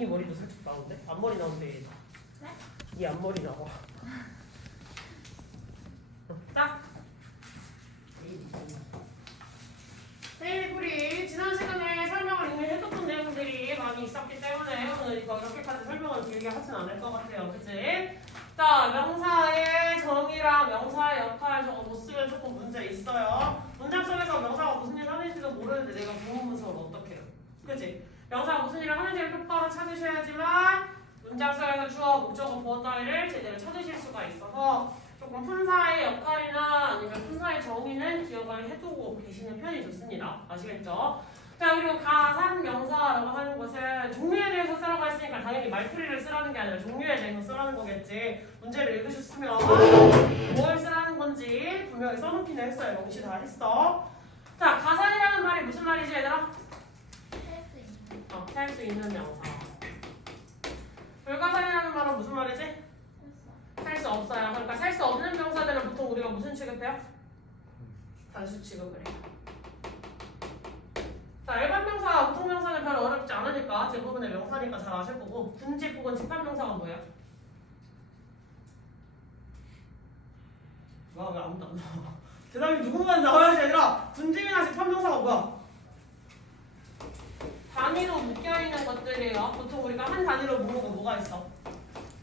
이 머리도 살짝 나오는데? 앞머리 나오는데 네? 이 앞머리 나와. 딱. 네, 우리 지난 시간에 설명을 이미 해줬던 내용들이 많이 있었기 때문에 오늘 이거 이렇게까지 설명을 길게 하진 않을 것 같아요. 그치? 자, 명사의 정의랑 명사의 역할 저거 못 쓰면 조금 문제 있어요. 문장 속에서 명사가 무슨 일을 하는지도 모르는데 내가 부분문서를 어떻게 해요? 그치? 명사가 무슨 일을 하는지를 똑바로 찾으셔야지만 문장 속에서 주어, 목적어, 보어 따위를 제대로 찾으실 수가 있어서 조금 품사의 역할이나 아니면 품사의 정의는 기억을 해두고 계시는 편이 좋습니다. 아시겠죠? 자, 그리고 가산 명사라고 하는 것은 종류에 대해서 쓰라고 했으니까 당연히 말풀이를 쓰라는 게 아니라 종류에 대해서 쓰라는 거겠지. 문제를 읽으셨으면 뭘 쓰라는 건지 분명히 써놓기는 했어요. 영시 다 했어. 자, 가산이라는 말이 무슨 말이지 얘들아? 살 수 있는 명사. 불가산이라는 말은 무슨 말이지? 살 수 없어요. 그러니까 살 수 없는 명사들은 보통 우리가 무슨 취급해요? 단수 취급을 해요. 자, 일반 명사, 보통 명사는 별로 어렵지 않으니까 대부분의 명사니까 잘 아실 거고 군집 혹은 집합 명사가 뭐예요? 와, 왜 아무도 안 나와? 대답이 누군가는 나와야지 얘들아. 군집이나 집합 명사가 뭐야? 단위로 묶여있는 것들이에요. 보통 우리가 한 단위로 모으는 거 뭐가 있어?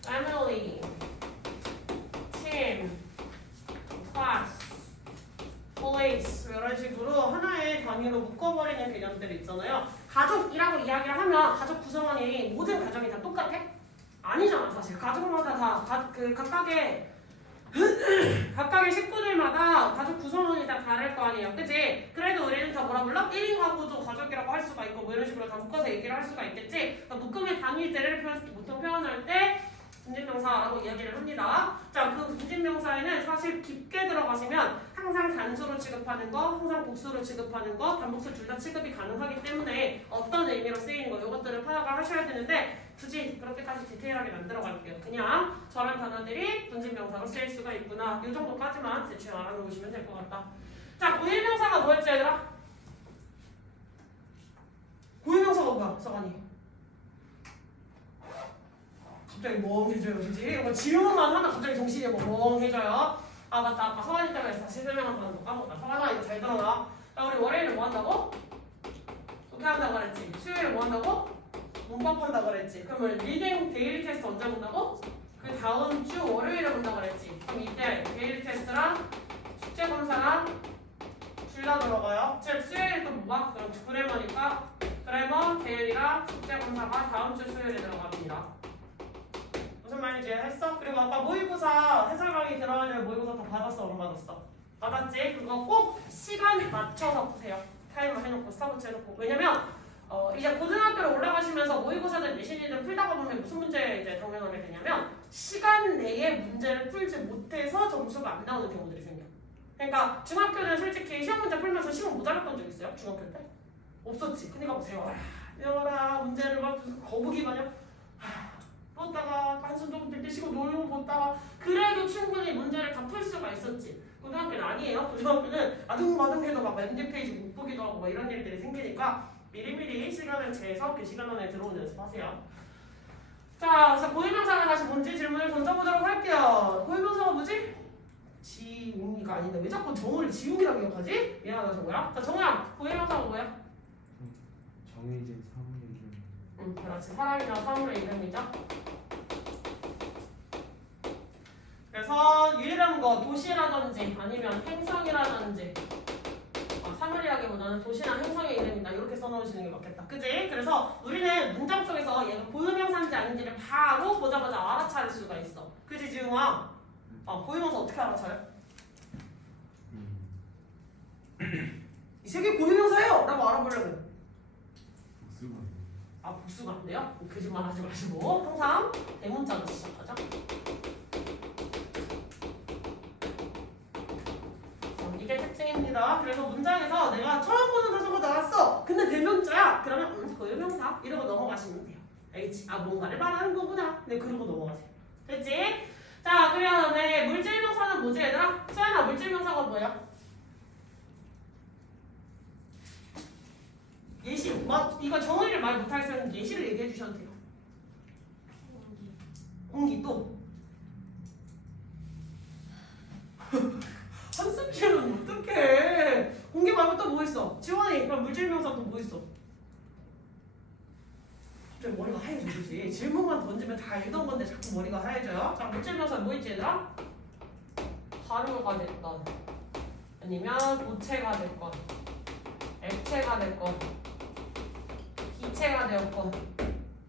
family, team, class, police 이런 식으로 하나의 단위로 묶어버리는 개념들이 있잖아요. 가족이라고 이야기를 하면 가족 구성원이 모든 가족이 다 똑같아? 아니잖아 사실. 가족마다 다 각각의 식구들마다 가족 구성원이 다 다를 거 아니에요. 그치? 그래도 우리는 다 뭐라 불러? 1인 가구도 가족이라고 할 수가 있고 뭐 이런 식으로 다 묶어서 얘기를 할 수가 있겠지? 그러니까 묶음의 단위들을 보통 표현할 때 군집명사라고 이야기를 합니다. 자, 그 군집명사에는 사실 깊게 들어가시면 항상 단수로 취급하는 거, 항상 복수로 취급하는 거, 단복수 둘 다 취급이 가능하기 때문에 어떤 의미로 쓰이는 거 이것들을 파악을 하셔야 되는데 굳이 그렇게까지 디테일하게 안 들어갈게요. 그냥 저런 단어들이 군집명사로 쓰일 수가 있구나. 이 정도까지만 대충 알아놓으시면 될 것 같다. 자, 고유명사가 뭐였지 얘들아? 고유명사가 뭐야? 서관이 갑자기 멍해져요. 그치? 뭐 질문만 하면 갑자기 정신이 멍해져요. 아 맞다. 아까 서관이 때문에 다시 설명한다는 거 까먹었다. 서관아 이거 잘 들어라. 자, 우리 월요일에 뭐 한다고? 어떻게 한다고 그랬지? 수요일에 뭐 한다고? 문법 한다고 그랬지. 그러면 리딩 데일리 테스트 언제 본다고? 그 다음 주 월요일에 본다고 그랬지. 그럼 이때 데일리 테스트랑 숙제 검사랑 둘 다 들어가요. 즉 수요일에 또 뭐가? 그럼 그래머니까 그래머, 데일리랑 숙제 검사가 다음 주 수요일에 들어갑니다. 무슨 말인지 했어? 그리고 아까 모의고사 해설 강의 들어가려면 모의고사 다 받았어? 안 받았어? 받았지? 그거 꼭 시간에 맞춰서 푸세요. 타이머 해놓고 스탑워치 해놓고. 왜냐면 이제 고등학교로 올라가시면서 모의고사든 내신이든 풀다가 보면 무슨 문제 이제 당면하게 되냐면 시간 내에 문제를 풀지 못해서 점수가 안 나오는 경우들이 생겨. 그러니까 중학교는 솔직히 시험 문제 풀면서 시험 모자랐던 적 있어요? 중학교 때? 없었지. 그러니까 보세요. 여라 문제를 막 거북이 마냥 보다가 한숨 조금 들때 쉬고 놀고 보다가 그래도 충분히 문제를 다 풀 수가 있었지. 고등학교는 아니에요. 고등학교는 아둥바둥해도 막 MD 페이지 못 보기도 하고 막 이런 일들이 생기니까 미리미리 시간을 재서 그 시간 안에 들어오는 연습하세요. 자, 그래서 고유명사가 다시 뭔지 질문을 던져보도록 할게요. 고유명사가 뭐지? 지웅이가 아닌데 왜 자꾸 정우를 지웅이라고 기억하지? 미안하다 정우야. 자, 정우야, 고유명사가 뭐야? 정해진 사물의 이름. 응, 그렇지. 사람이나 사물의 이름이죠. 그래서 유일한 거 도시라든지 아니면 행성이라든지 사물이라기보다는 도시나 행성의 이름이다 이렇게 써놓으시는 게 맞겠다. 그지? 그래서 우리는 문장 속에서 얘가 고유명사인지 아닌지를 바로 보자마자 알아차릴 수가 있어. 그지 지웅아? 고유명사 어떻게 알아차려? 이 세 개 고유명사예요! 라고 알아보려면 복수가 복수가 안 돼요? 거짓말 하지 마시고 항상 대문자로 시작하자. 이게 특징입니다. 그래서 문장에서 내가 처음 보는 단어가 나왔어. 근데 대명자야. 그러면 고유명사 이러고 넘어가시면 돼요. 알겠지? 뭔가를 말하는 거구나. 네, 그러고 넘어가세요. 됐지? 자, 그러면 물질명사는 뭐지 얘들아? 수연아, 물질명사가 뭐야? 예시. 이거 정의를 말 못하겠으면 예시를 얘기해 주셔도 돼요. 공기 또 한숨쉬면 어떡해. 공기 말고 또 뭐 있어? 지원이 그럼 물질명사 또 뭐 있어? 갑자기 머리가 하얘지지. 질문만 던지면 다 읽던 건데 자꾸 머리가 하얘져요. 자, 물질명사 뭐 있지 얘들아? 가루가 됐건 아니면 고체가 됐건 액체가 됐건 기체가 되었건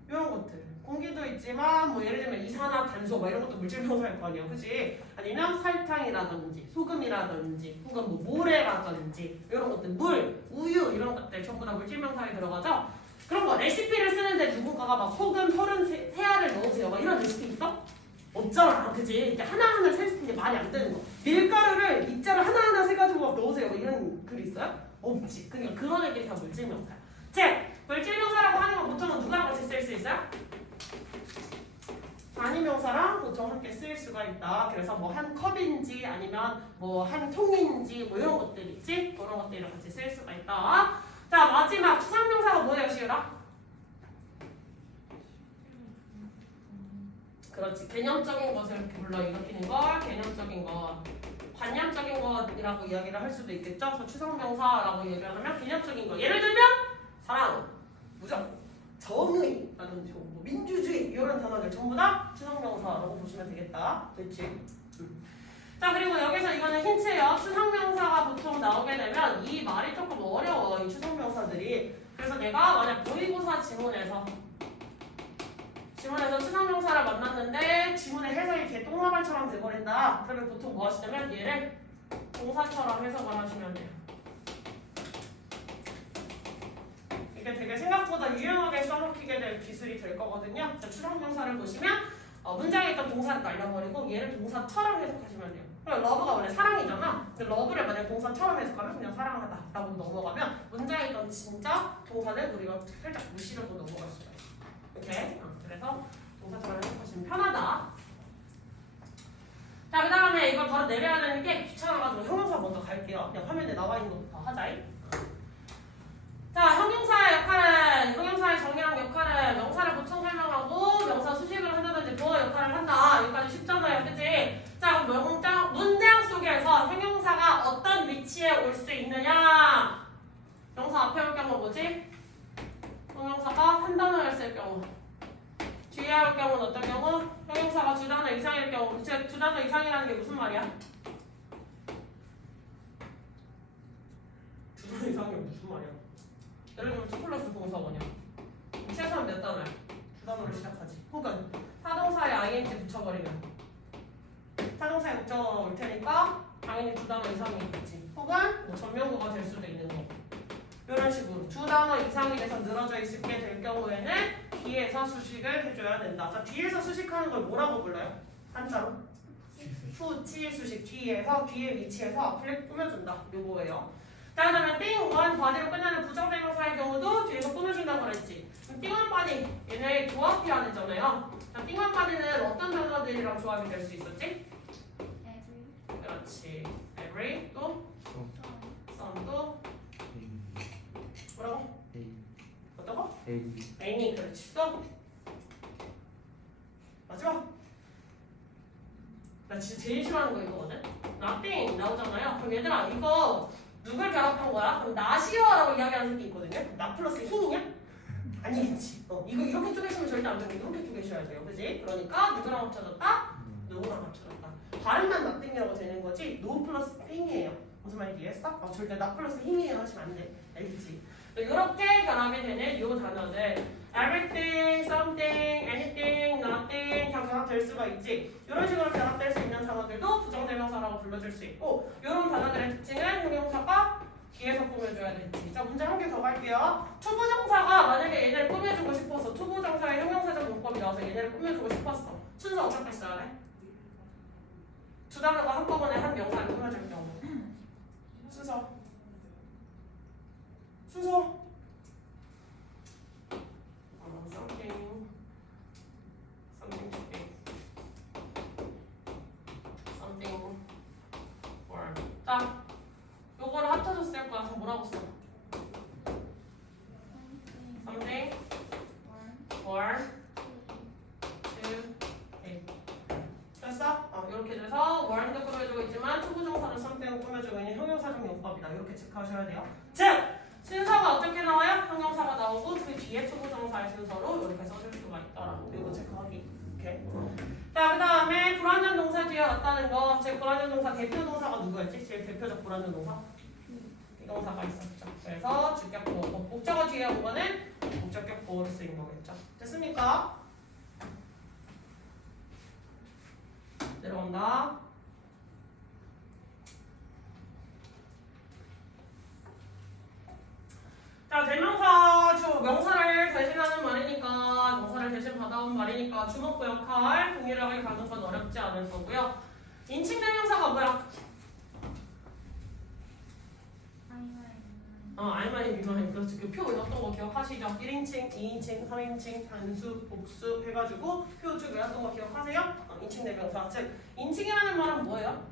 이런 것들. 공기도 있지만 뭐 예를 들면 이산화탄소 뭐 이런 것도 물질명사일 거 아니야, 그치? 아니면 설탕이라든지 소금이라든지 혹은 뭐 모래라든지 이런 것들, 물, 우유 이런 것들 전부 다 물질명사에 들어가죠. 그런 거 레시피를 쓰는데 누군가가 막 소금 33알을 넣으세요 막 이런 레시피 있어? 없잖아, 그치? 이렇게 하나하나 셀 수 있는 게 말이 안 되는 거. 밀가루를 입자를 하나하나 세가지고 막 넣으세요 막 이런 글 있어요? 없지. 그러니까 그런 애들이 다 물질명사야. 즉 물질명사라고 하는 건 보통은 누구랑 같이 쓸 수 있어요? 단위명사랑 보통 함께 쓰일 수가 있다. 그래서 뭐 한 컵인지 아니면 뭐 한 통인지 뭐 이런 것들 있지? 그런 것들이랑 같이 쓸 수가 있다. 자, 마지막 추상명사가 뭐예요, 시우라? 그렇지. 개념적인 것을 불러일으키는 걸 개념적인 것, 관념적인 것이라고 이야기를 할 수도 있겠죠. 그래서 추상명사라고 얘기를 하면 개념적인 것. 예를 들면 사랑, 무정, 정의라든지 뭐 민주주의 이런 단어들 전부 다 추상명사라고 보시면 되겠다. 됐지? 자, 그리고 여기서 이거는 힌트예요. 추상명사가 보통 나오게 되면 이 말이 조금 어려워, 이 추상명사들이. 그래서 내가 만약 모의고사 지문에서 추상명사를 만났는데 지문의 해석이 개똥마발처럼 돼버린다. 그러면 보통 뭐 하시냐면 얘를 동사처럼 해석을 하시면 돼요. 이게 되게 생각보다 유용하게 써먹히게 될 기술이 될 거거든요. 자, 추상명사를 보시면 문장에 있던 동사를 날려버리고 얘를 동사처럼 해석하시면 돼요. 그럼 러브가 원래 사랑이잖아. 근데 러브를 만약 동사처럼 해석하면 그냥 사랑하다 라고 넘어가면 문장에 있던 진짜 동사를 우리가 살짝 무시하고 넘어갈 수가 있어. 이렇게. 그래서 동사처럼 해석하시면 편하다. 자, 그 다음에 이걸 바로 내려야 되는 게 귀찮아가지고 형용사 먼저 갈게요. 그냥 화면에 나와 있는 것부터 하자이. 자, 형용사의 역할은, 형용사의 정의랑 역할은 명사를 보충 설명하고 명사 수식을 한다든지 보호 역할을 한다. 여기까지 쉽잖아요, 그치? 자, 그럼 문장 속에서 형용사가 어떤 위치에 올 수 있느냐? 명사 앞에 올 경우 뭐지? 형용사가 한 단어를 쓸 경우. 뒤에 올 경우는 어떤 경우? 형용사가 두 단어 이상일 경우. 두 단어 이상이라는 게 무슨 말이야? 두 단어 이상이 무슨 말이야? 예를 들면 2 플러스 동사원이야. 최소한 몇 단어야? 두 단어로 시작하지. 혹은 타동사에 ing 붙여버리면 타동사에 붙여올 테니까 당연히 두 단어 이상이 있겠지. 혹은 뭐 전명구가 될 수도 있는 거. 이런 식으로 두 단어 이상이 돼서 늘어져 있게 될 경우에는 뒤에서 수식을 해줘야 된다. 자, 뒤에서 수식하는 걸 뭐라고 불러요? 한자로? 후치 수식. 뒤에서 뒤에 위치에서 앞을 꾸며준다. 요거예요. 자, 그 다음에 띵, 원, 바디로 끝나는 부정대명사의 경우도 뒤에서 꾸며준다고 그랬지. 그럼 띵원 바디, 얘네 조합이 안 했잖아요. 자, 띵원 바디는 어떤 단어들이랑 조합이 될 수 있었지? 그렇지. every, 또? some, 또? 뭐라고? 어떤 거? any, 그렇지. 또? 마지막. 나 진짜 제일 싫어하는 거 이거거든? nothing 나오잖아요. 그럼 얘들아, 이거 누굴 결합한 거야? 그럼 나시어라고 이야기하는 새끼 있거든요. 나 플러스 힘이냐? 아니겠지. 이거 이렇게 쪼개시면 절대 안 되고 이렇게 쪼개셔야 돼요. 그지? 그러니까 누구랑 합쳐졌다? 누구랑 합쳐졌다. 발음만 나띵이라고 되는 거지 노 플러스 띵이에요. 무슨 말인지 이해했어? 절대 나 플러스 힘이에요 하시면 안 돼. 알겠지? 이렇게 결합이 되는 이 단어들 everything, something, anything, nothing 다 결합될 수가 있지. 이런 식으로 결합될 수 있는 단어들도 부정대명사라고 불러줄 수 있고 이런 단어들의 특징은 형용사가 뒤에서 꾸며줘야 되지. 자, 문제 한 개 더 갈게요. 투부정사가 만약에 얘네를 꾸며주고 싶어서 투부정사의 형용사적 문법이 나와서 얘네를 꾸며주고 싶었어. 순서 어떻게 써야 돼? 두 단어가 한꺼번에 한 명사를 꾸며줄 경우 순서 something should be something or 자, 요거를 합쳐줬을 거야. 그럼 뭐라고 써? something or to it 이렇게 체크하셔야 돼요. 즉 순서가 어떻게 나와요? 형용사가 나오고 그 뒤에 투부정사의 순서로 이렇게 써줄 수가 있다라고 이거 체크하기. 오케이. 자, 그 다음에 불완전 동사 뒤에 왔다는 거. 제 불완전 동사 대표 동사가 누구였지? 제일 대표적 불완전 동사? 비동사가 있었죠. 그래서 주격보, 목적어 뒤에 온 거는 목적격보로 쓰인 거겠죠. 됐습니까? 내려온다. 자, 대명사 명사를 대신하는 말이니까 명사를 대신 받아온 말이니까 주목부 역할 동일하게 가는 건 어렵지 않을 거고요. 인칭 대명사가 뭐야? 알마이 미마이 그렇지. 그 표 외웠던 거 기억하시죠? 1인칭, 2인칭, 3인칭, 단수, 복수 해가지고 표 쭉 외웠던 거 기억하세요? 인칭 대명사. 즉 인칭이라는 말은 뭐예요?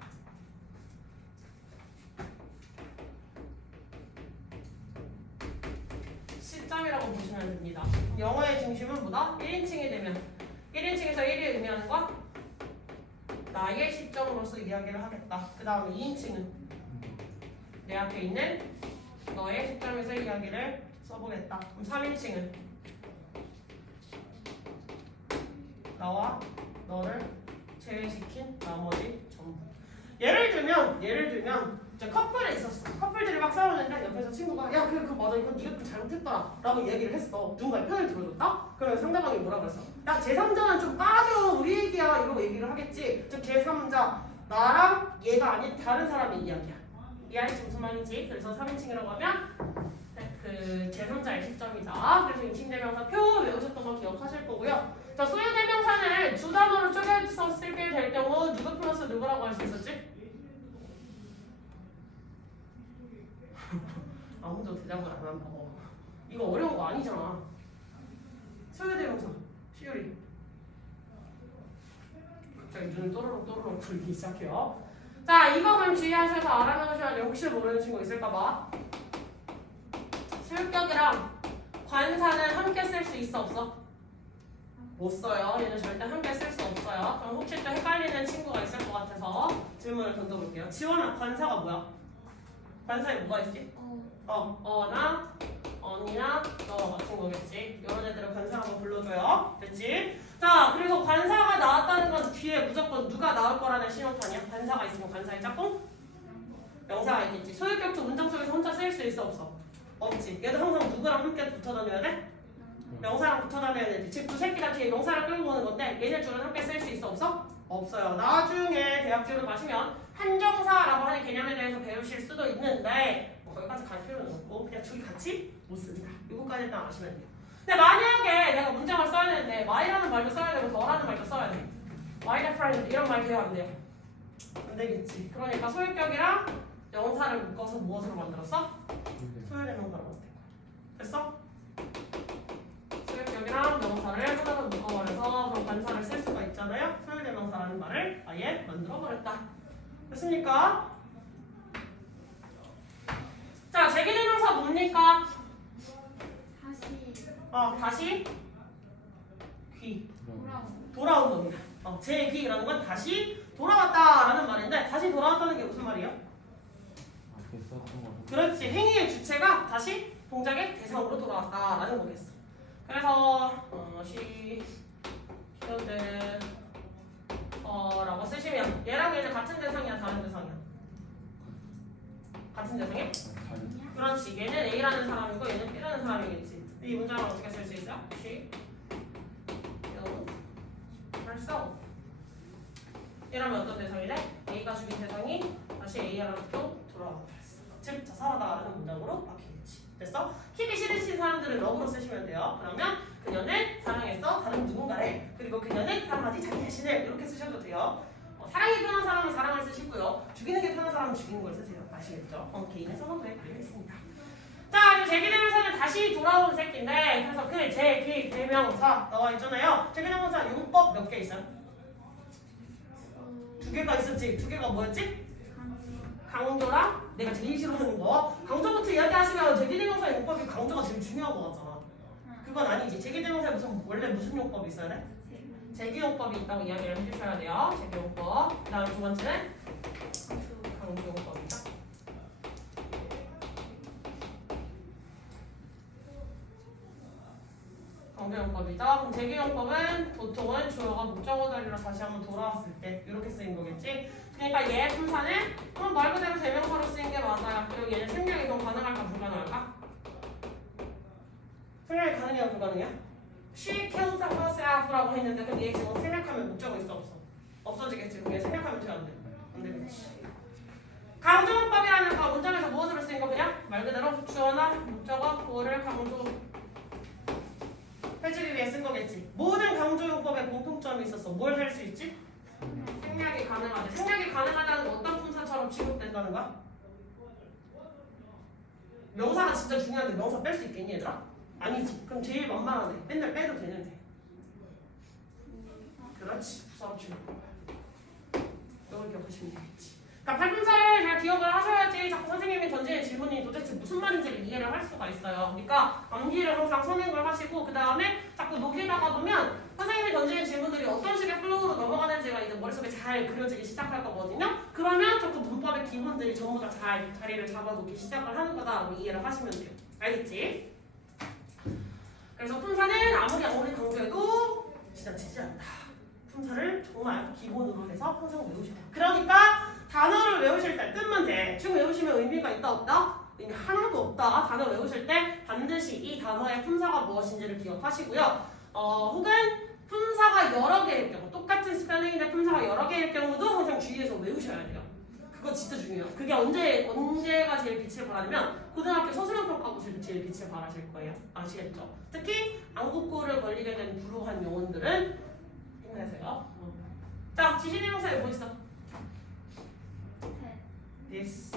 시점이라고 보시면 됩니다. 영어의 중심은 뭐다? 1인칭이 되면 1인칭에서 1이 의미하는 거 나의 시점으로서 이야기를 하겠다. 그 다음에 2인칭은 내 앞에 있는 너의 시점에서 이야기를 써보겠다. 그럼 3인칭은 나와 너를 제외시킨 나머지 전부. 예를 들면 이제 커플에 있었어. 커플들이 막 싸우는데 옆에서 친구가 야 그거 맞아 이건 네가 좀 잘못했더라 라고 얘기를 했어. 누군가의 편을 들어줬다? 그러면 상대방이 뭐라 그랬어? 야 제3자는 좀 빠져 우리 얘기야 이러고 얘기를 하겠지. 즉 제3자 나랑 얘가 아닌 다른 사람의 이야기야. 이해할지 무슨 말인지. 그래서 3인칭이라고 하면 그 제3자의 시점이다. 그래서 인칭대명사 표 외우셨던 거 기억하실 거고요. 자, 소유대명사는 두 단어로 쪼개서 쓰게 될 경우 누구 플러스 누구라고 할 수 있었지? 아무도 대답을 안 한다고. 이거 어려운 거 아니잖아. 소유대명사 시율이 갑자기 눈을 또르륵 굴리기 시작해요. 자, 이거 그럼 주의하셔서 알아놓으셔야 돼요. 혹시 모르는 친구 있을까봐. 소유격이랑 관사는 함께 쓸 수 있어 없어? 못 써요. 얘는 절대 함께 쓸 수 없어요. 그럼 혹시 또 헷갈리는 친구가 있을 것 같아서 질문을 던져볼게요. 지원아, 관사가 뭐야? 관사에 뭐가 있지? 어나 언이나 너 같은 거겠지. 이런 애들을 관사라고 불러줘요. 됐지? 자, 그리고 관사가 나왔다는 건 뒤에 무조건 누가 나올 거라는 신호탄이야. 관사가 있으면 관사의 짝꿍? 명사가 있겠지. 소유격도 문장 속에서 혼자 쓰일 수 있어 없어? 없지. 얘도 항상 누구랑 함께 붙어 다녀야 돼? 명사랑 붙어 다녀야 되지. 즉 두 새끼가 뒤에 명사를 끌고 오는 건데 얘네 둘은 함께 쓸 수 있어 없어? 없어요. 나중에 대학교를 가시면 한정사라고 하는 개념에 대해서 배우실 수도 있는데 뭐 거기까지 갈 필요는 없고 그냥 둘이 같이 못 씁니다. 이거까지 일단 아시면 돼요. 근데 만약에 내가 문장을 써야 되는데 my라는 말도 써야 되고 너라는 말도 써야 돼. my friend 이런 말 돼요 안 돼요? 안 되겠지. 그러니까 소유격이랑 명사를 묶어서 무엇으로 만들었어? 소유대명사로 만든 거야. 됐어? 소유격이랑 명사를 하나로 묶어버려서 그럼 관사를 쓸 수가 있잖아요. 소유대명사라는 말을 아예 만들어버렸다. 됐습니까? 자, 제기대명사 뭡니까? 다시 귀 돌아온 겁니다. 제귀라는 건 다시 돌아왔다라는 말인데 다시 돌아왔다는 게 무슨 말이에요? 앞에 썼던 거. 그렇지. 행위의 주체가 다시 동작의 대상으로 돌아왔다라는 거겠어. 그래서 she killed 라고 쓰시면 얘랑 얘는 같은 대상이야 다른 대상이야? 같은 대상이야? 그렇지. 얘는 A라는 사람이고 얘는 B라는 사람이겠지. 이 문장을 어떻게 쓸 수 있어요? She killed herself. 이러면 어떤 대상이래? A가 죽인 대상이 다시 A라로 돌아왔다. 즉 자살하다라는 문장으로 바뀌겠지. 됐어? 키기 싫으신 사람들은 러브로 쓰시면 돼요. 그러면 그녀는 사랑했어 다른 누군가를. 그리고 그녀는 사랑하지 자기 자신을. 이렇게 쓰셔도 돼요. 사랑이 편한 사람은 사랑을 쓰시고요. 죽이는 게 편한 사람은 죽이는 걸 쓰세요. 아시겠죠? 개인의 선호도에 달려 있습니다. 자, 제기대명사는 다시 돌아온 새끼인데 그래서 그 제기대명사 나와 있잖아요. 제기대명사 용법 몇 개 있어요? 2개가 있었지. 2개가 뭐였지? 강조랑 내가 제일 싫어하는 거. 강조부터 이야기하시면 제기대명사 용법이 강조가 제일 중요한 거 같잖아. 그건 아니지. 제기대명사에 원래 무슨 용법이 있어야 돼? 제기용법이 있다고 이야기를 해주셔야 돼요. 제기용법. 그 다음 두 번째는 강조용법이죠. 강조용법이죠. 그럼 대기용법은 보통은 주어가 목적어 자리로 다시 한번 돌아왔을 때 이렇게 쓰인 거겠지. 그러니까 얘 품사는 말 그대로 대명사로 쓰인 게 맞아요. 그리고 얘는 생략 이동 가능할까 불가능할까? 생략이 가능해요 불가능해요? She killed herself라고 했는데 그럼 얘 지금 생략하면 목적어 있어 없어? 없어지겠지. 그럼 얘 생략하면 돼 안 돼? 안 되겠지. 강조용법이라는 거 문장에서 무엇으로 쓰인 거 그냥 말 그대로 주어나 목적어 구어를 강조 해주기 위해 쓴 거겠지. 모든 강조용법에 공통점이 있어서 뭘 할 수 있지? 생략이 가능하지. 생략이 가능하다는 건 어떤 품사처럼 취급된다는 거야? 명사가 진짜 중요한데 명사 뺄 수 있겠니 얘들아? 아니지. 그럼 제일 만만하네. 맨날 빼도 되는데. 그렇지. 부사로 취급. 이걸 기억하시면 되겠지. 그러니까 팔분사를 잘 기억을 하셔야지 자꾸 선생님이 던지는 질문이 도대체 무슨 말인지를 이해를 할 수가 있어요. 그러니까 암기를 항상 선행을 하시고 그 다음에 자꾸 녹이다가 보면 선생님이 던지는 질문들이 어떤 식의 플로우로 넘어가는지가 이제 머릿속에 잘 그려지기 시작할 거거든요. 그러면 자꾸 문법의 기본들이 전부 다 잘 자리를 잡아놓기 시작을 하는 거다라고 이해를 하시면 돼요. 알겠지? 그래서 품사는 아무리 강조해도 지나치지 않다. 품사를 정말 기본으로 해서 항상 외우셔야 돼요. 그러니까 단어를 외우실 때 뜻만 대충 외우시면 의미가 있다 없다? 의미 하나도 없다. 단어 외우실 때 반드시 이 단어의 품사가 무엇인지를 기억하시고요. 혹은 품사가 여러 개일 경우 똑같은 스펠링인데 품사가 여러 개일 경우도 항상 주의해서 외우셔야 돼요. 그거 진짜 중요해요. 그게 언제가 제일 빛을 발하냐면 고등학교 서술형 평가고시도 제일 빛을 발하실 거예요. 아시겠죠? 특히 안국고를 걸리게 된 불우한 영혼들은 힘내세요. 자, 지시대명사에 뭐 있어? this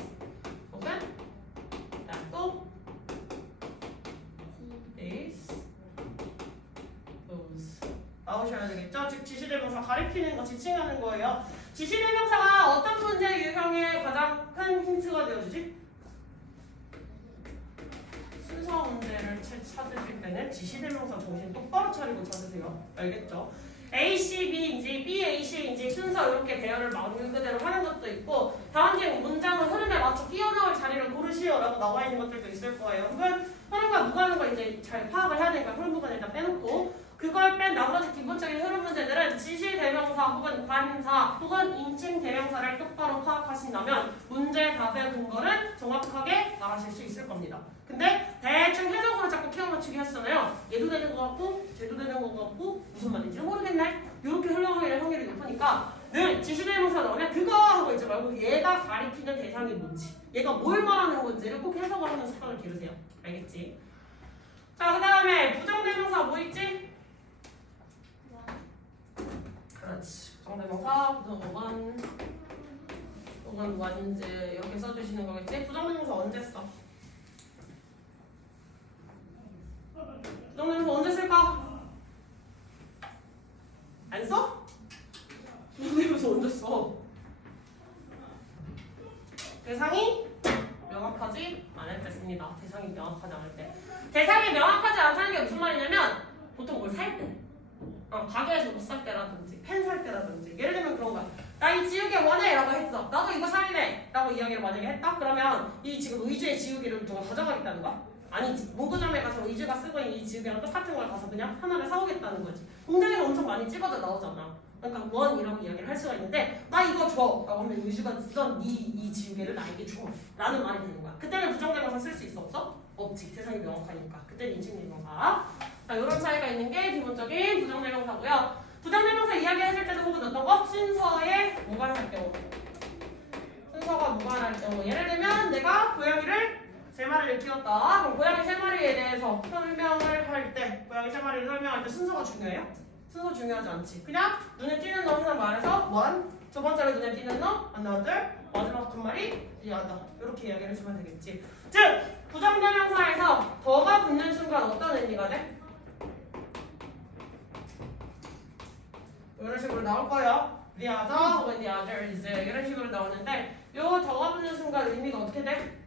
혹은 또 this those 나오셔야 되겠죠? 즉 지시대명사 가리키는 거 지칭하는 거예요. 지시대명사가 어떤 문제 유형의 가장 큰 힌트가 되어주지? 순서 문제를 찾으실 때는 지시대명사 정신 똑바로 차리고 찾으세요. 알겠죠? A, C, B인지 B, A, C인지 순서 이렇게 대열을 말 그대로 하는 것도 있고 다음 중 문장은 흐름에 맞춰 뛰어나올 자리를 고르시오라고 나와 있는 것들도 있을 거예요. 혹은 흐름과 무관한 이제 잘 파악을 해야 되니까 흐름 부분 일단 빼놓고 그걸 뺀 나머지 기본적인 흐름 문제들은 지시대명사 혹은 관사 혹은 인칭대명사를 똑바로 파악하신다면 문제 답의 근거를 정확하게 말하실 수 있을 겁니다. 근데 대충 해석으로 자꾸 키워 맞추기 하시잖아요. 얘도 되는 것 같고 쟤도 되는 것 같고 무슨 말인지 모르겠네. 이렇게 흘러가는 확률이 높으니까 늘 지시대명사 나오면 그거 하고 있지 말고 얘가 가리키는 대상이 뭔지 얘가 뭘 말하는 건지를 꼭 해석을 하는 습관을 기르세요. 알겠지? 자, 그 다음에 부정대명사 뭐 있지? 그렇지. 부정대명사, 부정어원 혹은 무한인지 이렇게 써주시는 거겠지? 부정대명사 언제 써? 부정대명사 언제 쓸까? 안 써? 부정대명사 언제 써? 대상이 명확하지 않을 때 씁니다. 대상이 명확하지 않을 때. 대상이 명확하지 않다는 게 무슨 말이냐면 보통 뭘 살 때. 가게에서 옷 살 때라든지 펜 살 때라든지 예를 들면 그런 거야. 나 이 지우개 원해 라고 했어. 나도 이거 살래 라고 이야기를 만약에 했다? 그러면 이 지금 의주의 지우개를 누가 가져가겠다는 거야? 아니지. 문구점에 가서 의주가 쓰고 있는 이 지우개랑 똑같은 걸 가서 그냥 하나를 사오겠다는 거지. 공장에서 엄청 많이 찍어져 나오잖아. 그러니까 원이라고 이야기를 할 수가 있는데 나 이거 줘 라고 하면 의주가 쓰던 이 지우개를 나에게 줘 라는 말이 되는 거야. 그때는 부정대명사 쓸 수 있어 없어? 없지. 대상이 명확하니까. 그때는 인칭대명사. 자, 이런 차이가 있는 게 기본적인 부정대명사고요. 부정대명사 이야기하실 때도 혹은 어떤 거? 순서에 무관할 경우. 순서가 무관할 경우. 예를 들면 내가 고양이를 3마리를 키웠다. 그럼 고양이 3마리에 대해서 설명을 할 때 고양이 3마리를 설명할 때 순서가 중요해요? 순서 중요하지 않지. 그냥 눈에 띄는 놈 하나 말해서 one, 두 번째로 눈에 띄는 놈 another, 마지막 한 마리 the other 이렇게 이야기를 해주면 되겠지. 즉 부정대명사에서 더가 붙는 순간 어떤 의미가 돼? 이런 식으로 나올 거예요. The other 혹은 the others 이런 식으로 나오는데 요 더가 붙는 순간 의미가 어떻게 돼?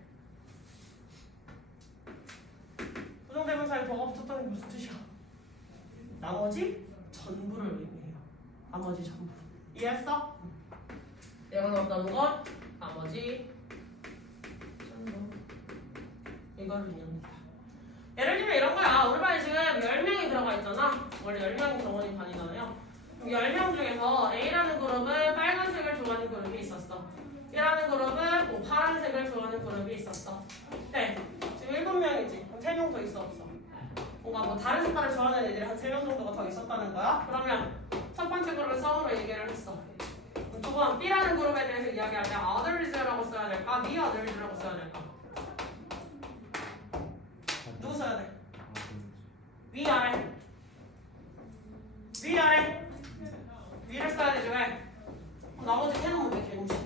부정대명사에 더가 붙었다는 게 무슨 뜻이야? 나머지 전부를 의미해요. 나머지 전부. 이해했어? 내가 나온다는 건 나머지 전부 이걸 의미합니다. 예를 들면 이런 거야. 우리 반에 지금 10명이 들어가 있잖아. 원래 10명이 정원이 반이잖아요. 그럼 10명 중에서 A라는 그룹은 빨간색을 좋아하는 그룹이 있었어. B라는 그룹은 뭐 파란색을 좋아하는 그룹이 있었어. 네. 지금 7명이지. 그럼 3명 더 있어 없어? 뭔가 뭐 다른 색깔을 좋아하는 애들이 한 3명 정도가 더 있었다는 거야. 그러면 첫 번째 그룹을 썸으로 얘기를 했어. 두 번 B라는 그룹에 대해서 이야기할 때 others라고 써야 될까? the others라고 써야 될까? 누구 써야 돼? 위아래. 위아래. 위를 써야 되죠. 왜? 나머지 3명은 왜 개무시해?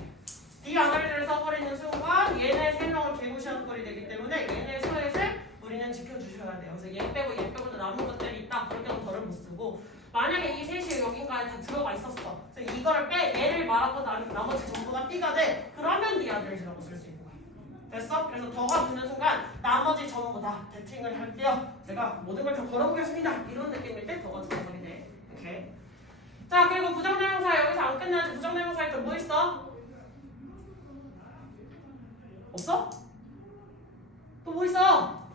the others를 써버리는 순간 얘네 3명을 개무시하는 꼴이 되기 때문에 얘네 서넷을 우리는 지켜주셔야 돼요. 그래서 얘 빼고도 남은 것들이 있다. 그럴 때는 덜을 못 쓰고 만약에 이 셋이 여기까지 다 들어가 있었어. 그래서 이거를 얘를 말하고 나머지 전부가 B가 돼. 그러면 the others라고 쓸 수 있는 거야. 됐어? 그래서 더가 붙는 순간 나머지 전부 다 대칭을 할게요. 제가 모든 걸 다 걸어보겠습니다. 이런 느낌일 때 더가 들어가게 돼. 오케이. 자, 그리고 부정대명사 여기서 안 끝나지. 부정대명사에 또 뭐 있어? 없어? 또 뭐 있어?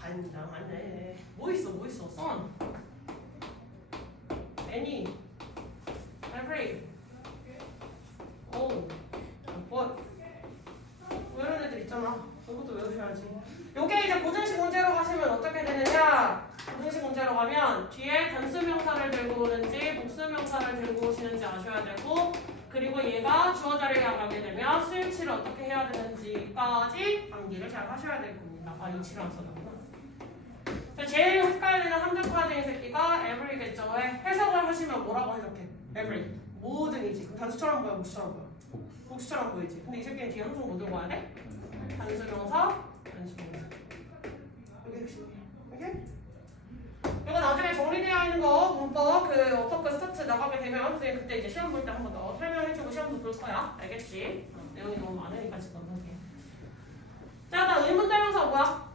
반장하네. 뭐 있어? son, any, every, all, what. 뭐 이런 애들 있잖아. 이것도 외우셔야지. 요게 이제 고정식 문제로 가시면 어떻게 되느냐? 고정식 문제로 가면 뒤에 단수명사를 들고 오는지 복수명사를 들고 오시는지 아셔야 되고, 그리고 얘가 주어 자리에 가게 되면 수일치를 어떻게 해야 되는지까지 암기를 잘 하셔야 될 겁니다. 아, 이치를 안 써놨구나. 제일 헷갈리는 함정파적인 새끼가 every겠죠. 왜? 해석을 하시면 뭐라고 해석해? every. 모든이지. 그럼 단수처럼 보여, 복수처럼 보여? 복수처럼 보이지. 근데 이 새끼는 뒤에 항상 뭐 들고 와야 돼? 단수명사, 단수명사. 이게 핵심이에요. 오케이? 이거 나중에 정리되어 있는 거 문법 그 어퍼크 스타트 나가게 되면 선생님 그때 이제 시험 볼 때 한 번 더 설명해주고 시험도 볼 거야. 알겠지? 내용이 너무 많으니까 지금 선생님. 자, 다음 의문대명사 뭐야?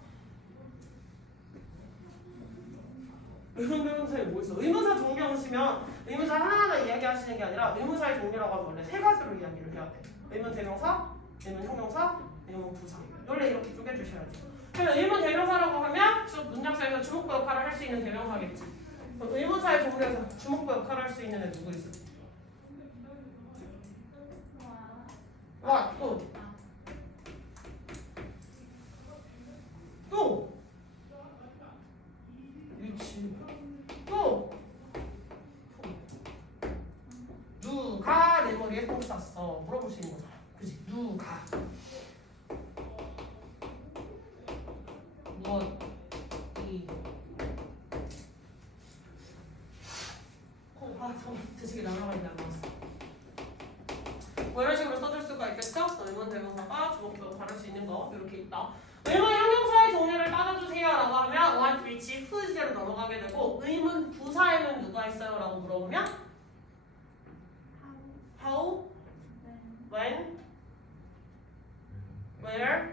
의문대명사에 뭐 있어? 의문사 종류 보시면 의문사 하나하나 이야기하시는 게 아니라 의문사의 종류라고 하면 원래 3가지로 이야기를 해야 돼. 의문대명사, 의문형용사, 의문부사. 원래 이렇게 쪼개주셔야 돼. 그러면 의문대명사라고 하면 문장사에서 주목부 역할을 할 수 있는 대명사겠지. 그럼 의문사의 종류에서 주목부 역할을 할 수 있는 애 누구 있어? 와, 또 위치 또 누가 내 머리에 똥 쌌어 물어볼 수 있는 거잖아. 그치? 누가 무엇이 잠깐만 되게 날아가는데 안 나왔어. 뭐 이런 식으로 써줄 수가 있겠죠? 의문 대명사가 주목부 역할을 할 수 있는 거 이렇게 있다. 의문 형용사의 종류를 따져주세요 라고 하면 what, which, who's로 넘어가게 되고 의문 부사에는 누가 있어요? 라고 물어보면 how, when, where,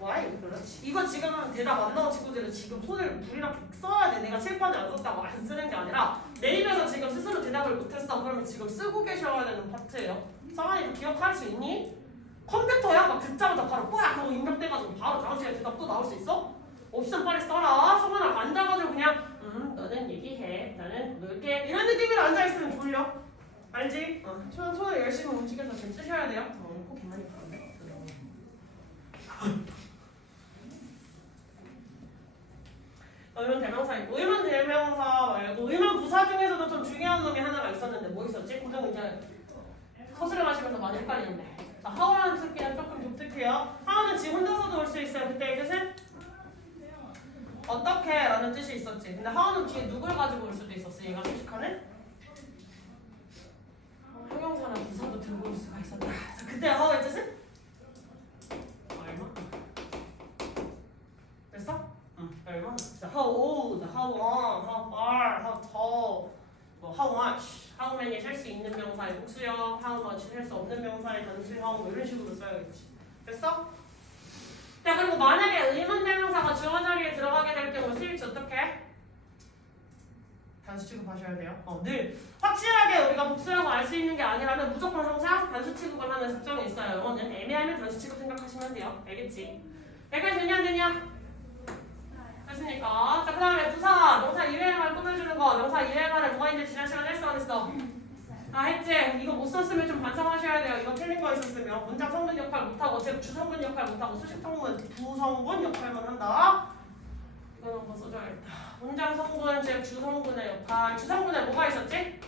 why. 그렇지. 이거 지금 대답 안 나온 친구들은 지금 손을 불이렇게 써야 돼. 내가 칠판에 안 썼다고 안 쓰는 게 아니라 내 입에서 지금 스스로 대답을 못했어. 그러면 지금 쓰고 계셔야 되는 파트예요. 성환이 기억할 수 있니? 컴퓨터야? 막 듣자마자 바로 뽀야 그거 입력돼가지고 바로 다음 시간에 대답 또 나올 수 있어? 없으면 빨리 써라. 성환아 앉아가지고 그냥 너는 얘기해. 나는 놀게. 이런 느낌으로 앉아있으면 졸려. 알지? 손을 열심히 움직여서 좀 쓰셔야 돼요. 코 개많이 풀었네. 의문 대명사 있고 의문 대명사 말고 의문 부사 중에서도 좀 중요한 놈이 하나가 있었는데 뭐 있었지? 고등 이제 서술을 하시면서 많이 헷갈리는데 자, 하우라는 새끼는 조금 독특해요. 하우는 지금 혼자서도 올 수 있어요. 그때 뜻은? 어떻게? 라는 뜻이 있었지. 근데 하우는 뒤에 누굴 가지고 올 수도 있었어. 얘가 소식하는? 형용사나 부사도 들고 올 수가 있었다. 자, 그때 하우의 뜻은? 얼마? 됐어? 얼마? 자, how old, how long, how far, how tall, 뭐 how much, how many 셀 수 있는 명사의 복수형, how much 셀 수 없는 명사의 단수형 뭐 이런 식으로 써야겠지. 됐어? 자, 그리고 만약에 의문 대명사가 주어 자리에 들어가게 될 경우 수일치 어떻게? 단수 취급하셔야 돼요. 늘 확실하게 우리가 복수라고 알 수 있는 게 아니라면 무조건 항상 단수 취급을 하는 습성이 있어요. 영어는 애매하면 단수 취급 생각하시면 돼요. 알겠지? 여기까지 되냐 안 되냐? 됐습니까? 자, 그 다음에 부사, 명사 이외말을 꾸며주는 거. 명사 이외말에 뭐가 있는지 지난 시간에 했어 안 했어? 아 했지? 이거 못 썼으면 좀 반성하셔야 돼요. 이거 틀린 거 있었으면 문장 성분 역할 못하고 즉 주성분 역할 못하고 수식 성분 부성분 역할만 한다. 이거는 한번 써줘야겠다. 문장 성분 즉 주성분의 역할. 주성분에 뭐가 있었지?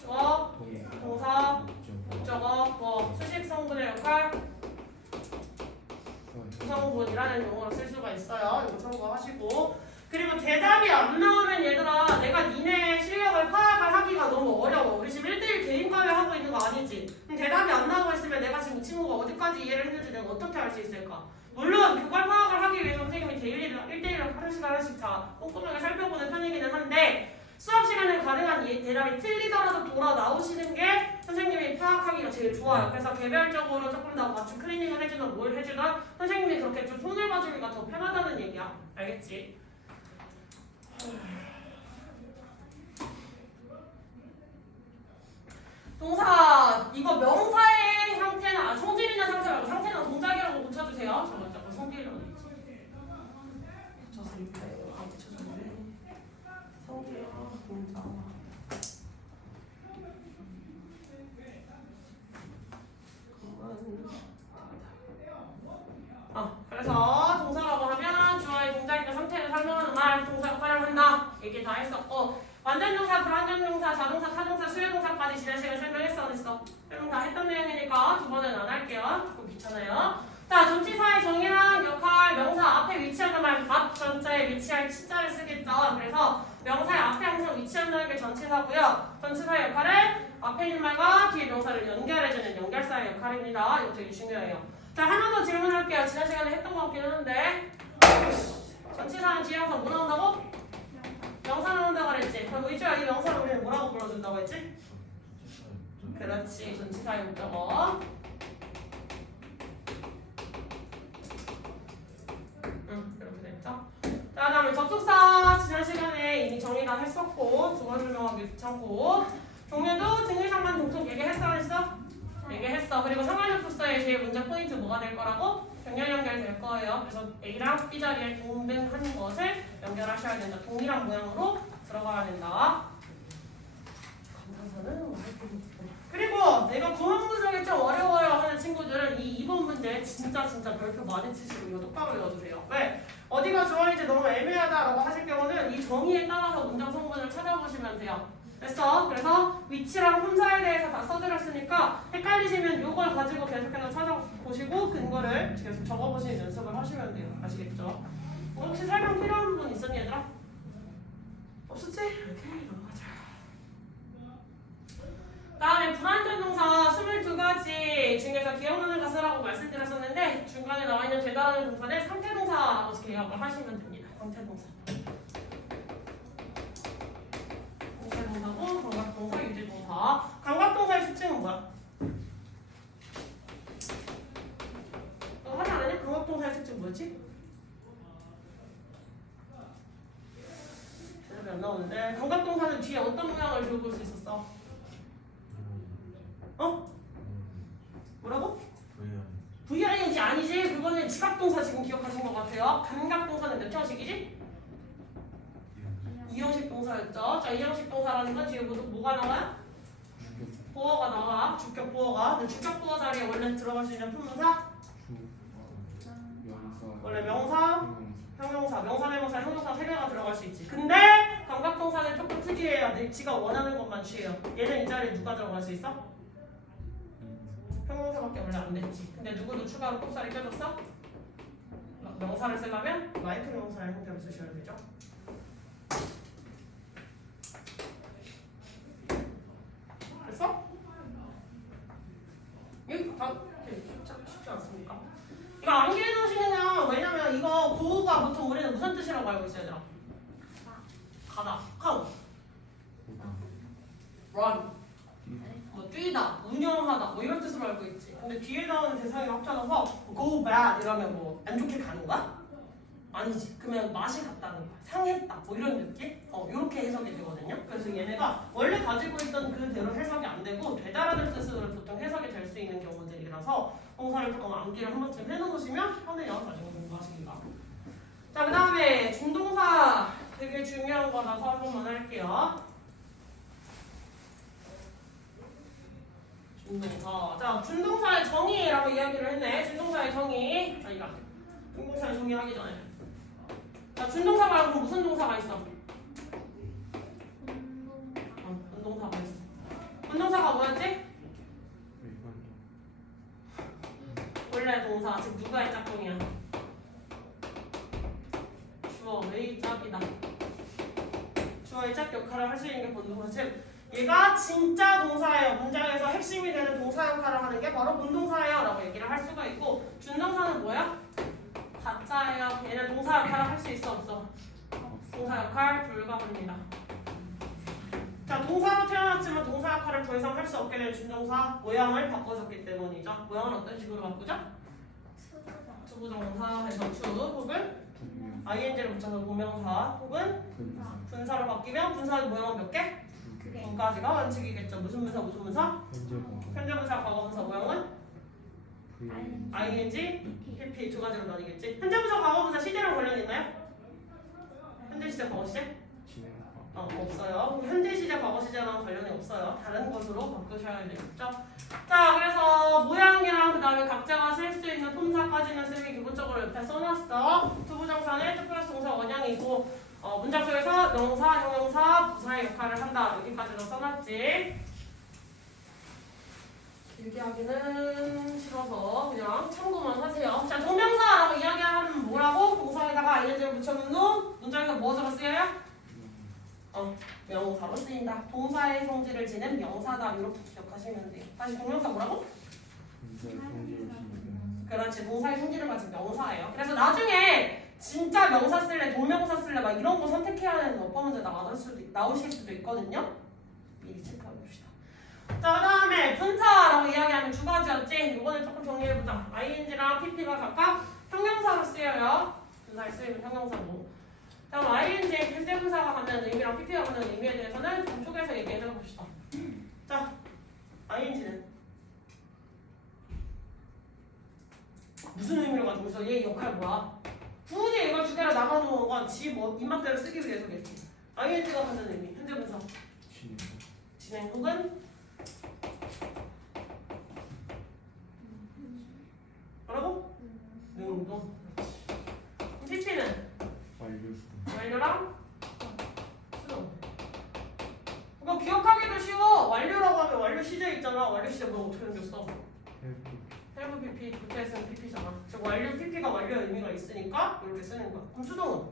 주어, 동사, 목적어, 뭐 수식 성분의 역할, 부성분이라는 용어로 쓸 수가 있어요. 이거 참고하시고. 그리고 대답이 안 나오면 얘들아 내가 니네 실력을 파악을 하기가 너무 어려워. 우리 지금 1대1 개인 과외 하고 있는 거 아니지? 그럼 대답이 안 나오고 있으면 내가 지금 이 친구가 어디까지 이해를 했는지 내가 어떻게 알 수 있을까? 물론 그걸 파악을 하기 위해 선생님이 데일리를 1대1로 하나씩 다 꼼꼼하게 살펴보는 편이기는 한데 수업 시간에 가능한 이 대답이 틀리더라도 돌아 나오시는 게 선생님이 파악하기가 제일 좋아요. 그래서 개별적으로 조금 더 맞춤 클리닝을 해주든 뭘 해주든 선생님이 그렇게 좀 손을 봐주기가 더 편하다는 얘기야. 알겠지? 동사 이거 명사의 상태는 성질 있는 상태 말고 상태는 동작이라고 고쳐주세요. 저 먼저 성질이라고 고쳐서 이렇게 고쳐줬네. 성질이랑 동작. 그래서 동사라고 하면 주어의 동작이나 상태를 설명하는 말, 동사 역할을 한다. 얘기 다 했었고 완전동사, 불완전동사, 자동사, 타동사, 수요동사까지 지난 시간에 설명했어 안 했어? 설명 다 했던 내용이니까 두 번은 안 할게요. 조금 귀찮아요. 자, 전치사의 정의랑 역할, 명사 앞에 위치하는 말, 밥 전자에 위치할 치자를 쓰겠죠. 그래서 명사의 앞에 항상 위치한다는 게 전치사고요. 전치사의 역할은 앞에 있는 말과 뒤에 명사를 연결해주는 연결사의 역할입니다. 이거 되게 중요해요. 자, 하나 더 질문할게요. 지난 시간에 했던 것 같긴 한데 전치사는 뒤에 항상 뭐 나온다고? 명사 나온다고 그랬지? 그럼 의주야 이 명사를 우리는 뭐라고 불러준다고 했지? 그렇지, 전치사의 목적어. 이렇게 됐죠? 자, 다음에 접속사 지난 시간에 이미 정의 다 했었고 두 번 설명하기 귀찮고 종류도 등의상관 동속 얘기했어 안 했어? 얘기했어. 그리고 상관접속사의 제일 문제 포인트 뭐가 될 거라고? 병렬 연결될 거예요. 그래서 A랑 B 자리에 동등한 것을 연결하셔야 된다. 동일한 모양으로 들어가야 된다. 감탄사는 그리고 내가 구문 구성이 좀 어려워요 하는 친구들은 이 2번 문제 진짜 별표 많이 치시고 이거 똑바로 외워주세요. 왜? 어디가 좋아인지 너무 애매하다라고 하실 경우는 이 정의에 따라서 문장 성분을 찾아보시면 돼요. 됐어? 그래서 위치랑 품사에 대해서 다 써드렸으니까 헷갈리시면 이걸 가지고 계속해서 찾아보시고 근거를 계속 적어보시는 연습을 하시면 돼요. 아시겠죠? 혹시 설명 필요한 부분 있었니 얘들아? 없었지? 오케이 넘어가자. 다음에 불완전 동사 22가지 중에서 기억나는 가사라고 말씀드렸었는데 중간에 나와 있는 되다라는 동사는 상태동사라고 기억을 하시면 됩니다. 상태동사. 동사고 감각동사, 유지동사. 감각동사의 특징은 뭐야? 너 하지 않았냐? 감각동사의 특징 뭐지? 대답이 안 나오는데 감각동사는 뒤에 어떤 모양을 두고 볼 수 있었어? 어? 뭐라고? VING 아니지? 그거는 지각동사 지금 기억하신 것 같아요. 감각동사는 몇 형식이지? 2형식 동사였죠. 자, 2형식 동사라는 건 뒤에 뭐가 나와요? 보어가 나와. 주격 보어가. 근데 주격 보어 자리에 원래 들어갈 수 있는 품사? 원래 명사, 형용사, 명사, 대명사, 형용사 3개가 들어갈 수 있지. 근데 감각동사는 조금 특이해요. 지가 원하는 것만 취해요. 얘는 이 자리에 누가 들어갈 수 있어? 형용사밖에 원래 안 됐지. 근데 누구도 추가로 꼽살이 껴줬어? 명사를 쓰려면 마이크 명사의 형태로 쓰셔야 되죠. 됐어? 이거 다 쉽지 않습니까? 이거 암기해 놓으시면 왜냐면 이거 고우가 보통 우리는 무슨 뜻이라고 알고 있어요, 얘들아? 가다, come, run, 뭐 뛰다, 운영하다, 뭐 이런 뜻으로 알고 있지. 근데 뒤에 나오는 대상이 합쳐져서 go bad 이러면 뭐 안 좋게 가는 거야? 아니지. 그러면 맛이 갔다는 거야. 상했다. 뭐 이런 느낌? 이렇게 해석이 되거든요. 그래서 얘네가 원래 가지고 있던 그대로 해석이 안 되고 되다라는 뜻으로 보통 해석이 될 수 있는 경우들이라서 동사를 조금 암기를 한 번쯤 해놓으시면 편해요. 나중에 공부하시기가. 자, 그 다음에 준동사 되게 중요한 거라서 한 번만 할게요. 준동사. 자, 준동사의 정의라고 이야기를 했네. 준동사의 정의. 아니다. 준동사의 정의 하기 전에. 자, 준동사 말고 무슨 동사가 있어? 분동사가 있어. 분동사가 뭐였지? 원래 동사. 즉 누가의 짝꿍이야? 주어의 짝이다. 주어의 짝 역할을 할 수 있는 게 본동사. 즉 얘가 진짜 동사예요. 문장에서 핵심이 되는 동사 역할을 하는 게 바로 본동사예요 라고 얘기를 할 수가 있고, 준동사는 뭐야? 가짜예요. 얘는 동사 역할을 할 수 있어 없어? 동사 역할 불가합니다. 자, 동사로 태어났지만 동사 역할을 더 이상 할 수 없게 된 준동사 모양을 바꿔줬기 때문이죠. 모양을 어떤 식으로 바꾸죠? 투부정사에서 to 혹은 ing를 붙여서 동명사 혹은 분사로 바뀌면 분사의 모양은 몇 개? 두 가지가 원칙이겠죠. 무슨 분사 무슨 분사? 현재 분사 과거분사 모양은 ing, pp 두 가지로 나뉘겠지. 현재 분사 과거분사 시제랑 관련이 있나요? 현재 시제 과거 시제? 없어요. 현재 시제 과거 시제랑 관련이 없어요. 다른 것으로 바꾸셔야 되겠죠. 자, 그래서 모양이랑 그 다음에 각자가 쓸 수 있는 품사까지는 쓰기 기본적으로 옆에 써놨어. 투부정사는 투 플러스 동사 원형이고 문장 속에서 명사, 형용사, 부사의 역할을 한다. 여기까지도 써놨지. 길게 하기는 싫어서 그냥 참고만 하세요. 자, 동명사라고 이야기하면 뭐라고? 동사에다가 ing를 붙여놓은 후 문장에서 무엇으로 쓰여요? 명사로 쓰인다. 동사의 성질을 지닌 명사다. 이렇게 기억하시면 돼요. 다시 동명사 뭐라고? 그렇지. 동사의 성질을 가진 명사예요. 그래서 나중에 진짜 명사 쓸래, 동명사 쓸래 막 이런 거 선택해야 되는 어법 문제 나오실 수도 있거든요. 미리 체크해 봅시다. 자, 그 다음에 분사라고 이야기하면 두 가지였지. 이거는 조금 정리해보자. ing랑 pp가 각각 형용사로 쓰여요. 분사에 쓰이는 형용사고. 다음 ing, 현재 분사가 갖는 의미랑 pp가 갖는 의미에 대해서는 뒤쪽에서 얘기해 봅시다. 자, ing는 무슨 의미를 가지고 있어? 얘 역할 뭐야? 굳이 이걸 두 개로 나눠놓은 건 지 입맛대로 쓰기 위해서겠지. ing가 갖는 의미, 현재 분사 진행 혹은 뭐라고? 능동. pp는 완료랑 수동. 이거 기억하기도 쉬워. 완료라고 하면 완료 시제 있잖아. 완료 시제 뭐 어떻게 생겼어? have pp, 그때 쓰는 pp잖아. 즉 완료 pp가 완료 의미가 있으니까 이렇게 쓰는 거야. 그럼 수동은?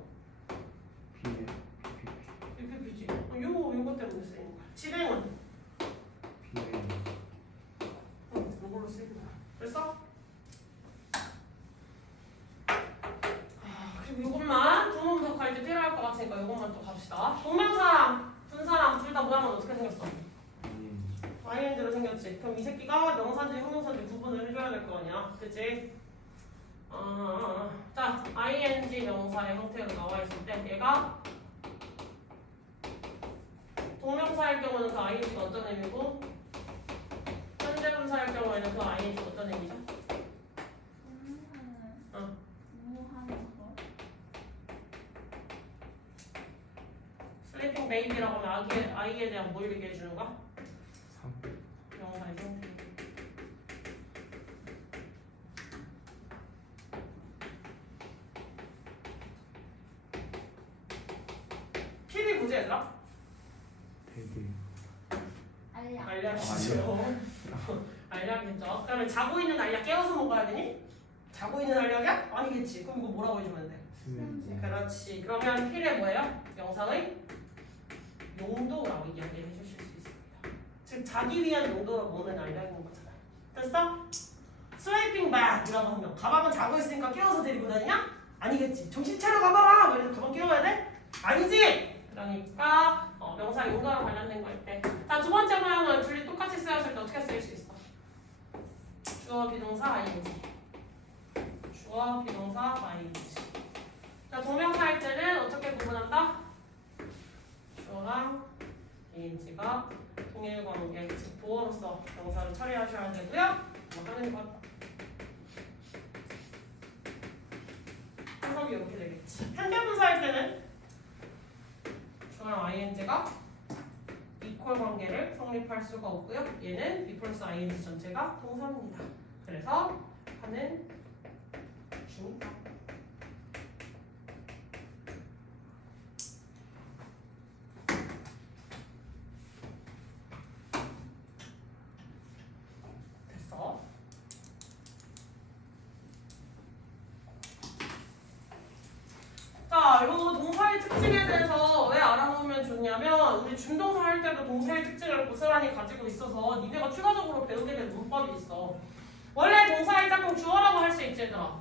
pp지. 요거 때문에 쓰이는 거야. 진행은? 요걸로 쓰이는 거야. 됐어? 그리고 이것만 분모분석 할 때 필요할 것 같으니까 이것만 또 갑시다. 동명사랑 분사랑 둘 다 모양은 어떻게 생겼어? ing로 생겼지. 그럼 이 새끼가 명사인지 형용사인지 구분을 해줘야 될 거 아니야. 그치? 자, ing 명사의 형태로 나와 있을 때 얘가 동명사일 경우는 그 ing가 어떤 의미고 현재 분사일 경우에는 그 ing가 어떤 의미죠? 슬리핑 베이비라고 하면 아이에 대한 뭘 얘기해 주는 거야? 명사의 상태. PB 뭐지 얘들아? 알약이죠. 알약이죠. 그러면 자고 있는 알약 깨워서 먹어야 되니? 자고 있는 알약이야? 아니겠지. 그럼 이거 뭐라고 해주면 돼? 그렇지. 그러면 필의 뭐예요? 명사의 용도라고 이야기해 주실 수 있습니다. 즉 자기 위한 용도로 먹는 알약인 거잖아. 됐어? 스웨이핑 백이라고 하면 가방은 자고 있으니까 깨워서 데리고 다니냐? 아니겠지. 정신 차려 가봐라. 뭐 이래서 가방 깨워야 돼? 아니지. 그러니까 명사 용도랑 관련된 거일 때. 자, 두 번째 모양은 둘이 똑같이 쓰였을 때 어떻게 쓰일 수 있어? 주어 비동사 ing. 주어 비동사 ing. 자, 동명사일 때는 어떻게 구분한다? 주어랑 ing가 동일관계, 즉 보어로서 명사를 처리하셔야 되고요. 뭐 하는 것 작업이 이렇게 되겠지. 현대분사할 때는 주어랑 ing가 이퀄 관계를 성립할 수가 없고요. 얘는 be 플러스 ing 전체가 동사입니다. 그래서 하는 중이다. 됐어. 자, 이거 동사의 특징에 대해서 왜 알아보면 좋냐면 우리 준동사 할 때도 동사의 특징을 고스란히 가지고 있어서 니네가 추가적으로 배우게 될 문법이 있어. 원래 동사의 짝꿍 주어라고 할 수 있지 얘들아.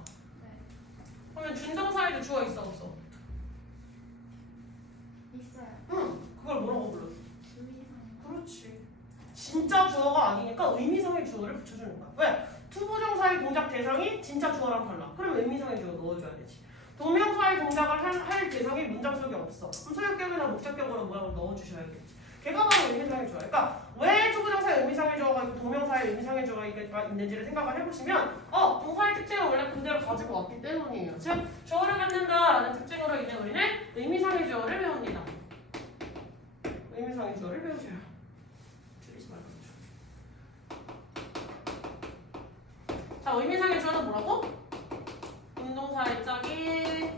그러면 준동사에도 주어 있어 없어? 있어요. 응. 그걸 뭐라고 불러? 의미상. 그렇지. 진짜 주어가 아니니까 의미상의 주어를 붙여주는 거야. 왜? 투부정사의 동작 대상이 진짜 주어랑 달라. 그럼 의미상의 주어 넣어줘야 되지. 동명사의 동작을 할 대상이 문장 속에 없어. 그럼 소유격이나 목적격으로 뭐라고 넣어주셔야겠지. 걔가 바로 의미상의 주어. 그러니까 왜 투부정사의 의미상의 주어가 있고 동명사의 의미상의 주어가 있는지를 생각을 해보시면 동사의 특징을 원래 그대로 가지고 왔기 때문이에요. 즉 주어를 갖는다라는 특징으로 인해 우리는 의미상의 주어를 배웁니다. 의미상의 주어를 배우셔요. 줄이지 말고 줘. 자, 의미상의 주어는 뭐라고? 운동사의 짝이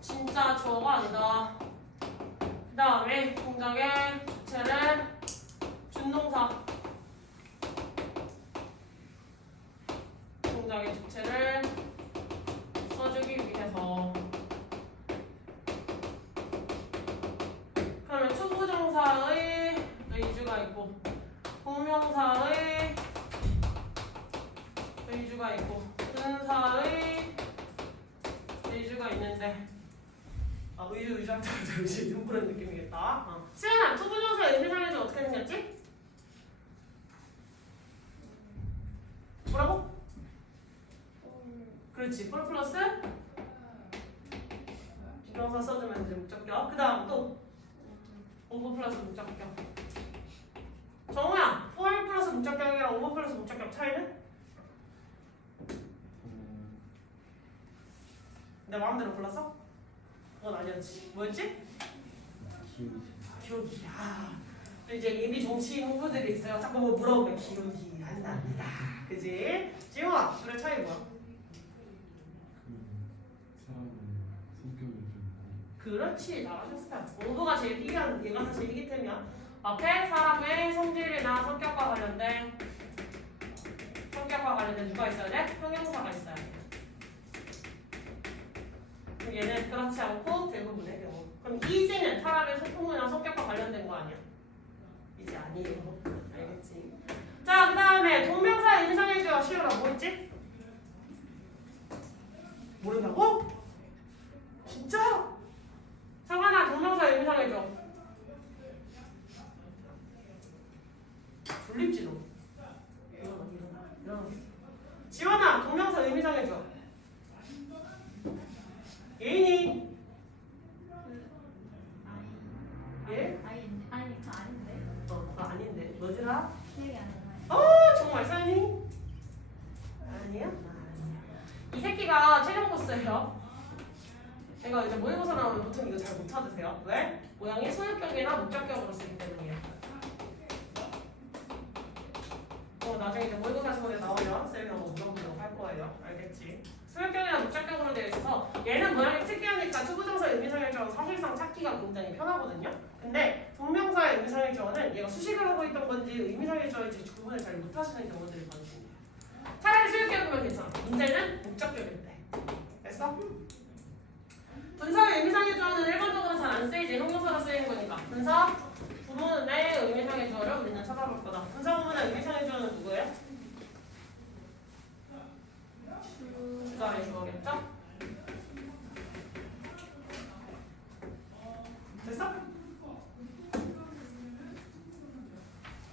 진짜 주어가 아니다. 그 다음에 동작의 주체는 준동사. 동작의 주체를 써주기 위해서. 그러면 투부정사의 의주가 있고 동명사의 의주가 있고 분사의 의주가 있는데 의주할 때 역시 눈부른 느낌이겠다. 시연아, 투부정사 의미상의 주 어떻게 생겼지? 뭐라고? 그렇지. for 플러스 비동사 써주면 이제 목적격. 그 다음 또 over 플러스 목적격. 정우야, for 플러스 목적격이랑 over 플러스 목적격 차이는? 내 마음대로 골랐어? 그건 아니었지. 뭐였지? 기억이. 이제 예비 정치인 후보들이 있어요. 자꾸 뭐 물어보면 기억이 안 납니다. 그지? 지용아, 둘의 차이 뭐야? 사람의 성격이 좀 그렇지, 잘하셨어요. 공부가 제일 필요한 얘가 사실 이기템이야. 앞에 사람의 성질이나 성격과 관련된 누가 있어야 돼? 형용사가 있어야 돼. 그럼 얘는 그렇지 않고 대부분의 경우. 그럼 이지는 사람의 소통이나 성격과 관련된 거 아니야? 이제 아니에요. 알겠지? 자, 그 다음에 동명사 의미상의 주어 시우라 뭐 있지? 모른다고? 진짜? 상관아, 동명사 의미상의 주어. 졸립지 너. 일어나. 지원아, 동명사 의미상의 주어. 예인이. 예? 아니 그거 아닌데. 그거 아닌데. 뭐지라? 기억이 안 나요. 정말 사연이? 아니야? 이 새끼가 최종 보스예요. 이거 이제 모의고사 나오면 보통 이거 잘 못 찾으세요. 왜? 모양이 소유격이나 목적격으로 쓰기 때문이에요. 나중에 이제 모의고사 시험에 나오면 쌤이 너무 물어보도록 할 거예요. 알겠지? 소유격이나 목적격으로 되어 있어서 얘는 모양이 특이하니까 투부정사 의미상의 주어는 사실상 찾기가 굉장히 편하거든요. 근데 동명사의 의미상의 주어는 얘가 수식을 하고 있던 건지 의미상의 주어인지 구분을 잘 못하시는 경우들이 많습니다. 차라리 소유격이면 괜찮아. 문제는 목적격일 때. 됐어? 분사의 의미상의 주어는 일반적으로 잘 안 쓰이지. 형용사로 쓰이는 거니까. 분사 부분의 의미상의 주어를 우리는 찾아볼 거다. 분사 부분의 의미상의 주어는 누구예요? 주자의 주어겠죠? 됐어?